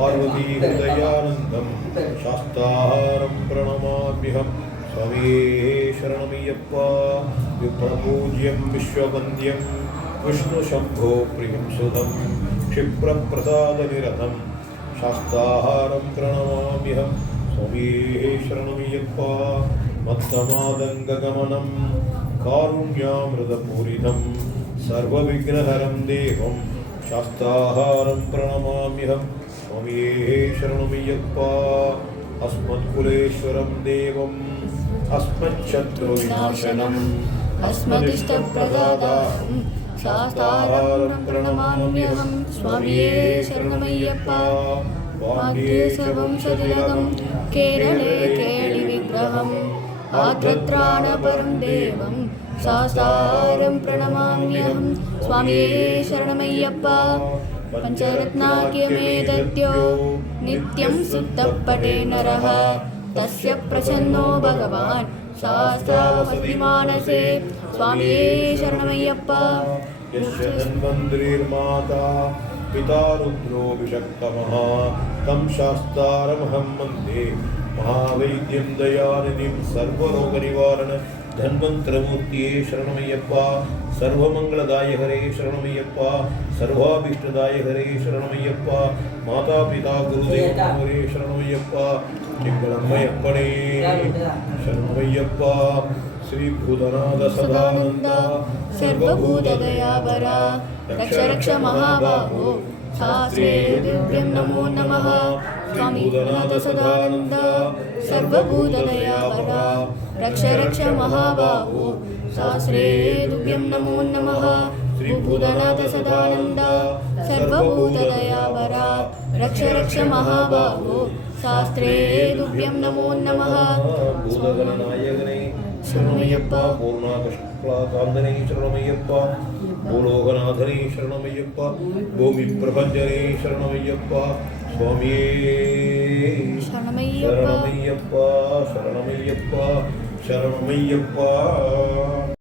पार्वती हृदयानन्दं शास्ताहारं प्रणमाम्यहं स्वमे शरणमियप्पा विप्रपूज्यं विश्ववन्द्यं विष्णुशम्भो प्रियं सुधं क्षिप्रप्रसादनिरतं शास्ताहारं प्रणमाम्यहं स्वमे शरणमियप्पा मत्तमादङ्गगमनं कारुण्यामृतपूरितं सर्वविग्रहरं देवं शास्ताहारं प्रणमाम्यहम् स्वामये शरणमयप्पात्रुविनाशनम् अस्मदिष्टप्रदासारं स्वामी शरणमयप्पा केरळे केरले विग्रहम् आद्रत्राणं देवं सासारं प्रणमाम्यहं स्वामये शरणमय्यप्पा पञ्चरत्नाग्यमेदद्यो नित्यं सुत्तपटे नरः तस्य प्रसन्नो भगवान् शास्त्रावस्तिमानसे स्वामी शरणमय्यप्प यस्य धन्वन्त्रीर्माता पिता रुद्रो विषक्तमः तं शास्तारमहं मन्ये महावैद्यं दयानिधिं सर्वरोगनिवारण धन्वन्तरमूर्त्ये शरणमय्यप्पा सर्वमङ्गलदायहरे शरणमय्यप्पा सर्वाभीष्टदायहरे शरणमय्यप्पा मातापिता गुरुदेवरे शरणमय्यप्पा निम्बलम्मयप्पणे शरणमय्यप्पा श्रीभूतनाथ सदानन्द सर्वभूतदयावरा रक्ष रक्ष महाबाहो नमो नमः त्वमिन्द्रनाथ सदानन्द सर्वभूतदया रक्ष रक्ष महाबाहो सहस्रे दुव्यं नमो नमः त्रिभुवनाथ सदानन्द सर्वभूतदया वरा रक्ष रक्ष महाबाहो शास्त्रे दुव्यं नमो नमः शरणमय्यप्प पूर्णाकृष्णप्लाकान्दने शरणमय्यप्प भूलोकनाथने शरणमय्यप्प भूमिप्रपञ्चने शरणमय्यप्प शरम्प्पा शरमैप्पा शरमयप्पा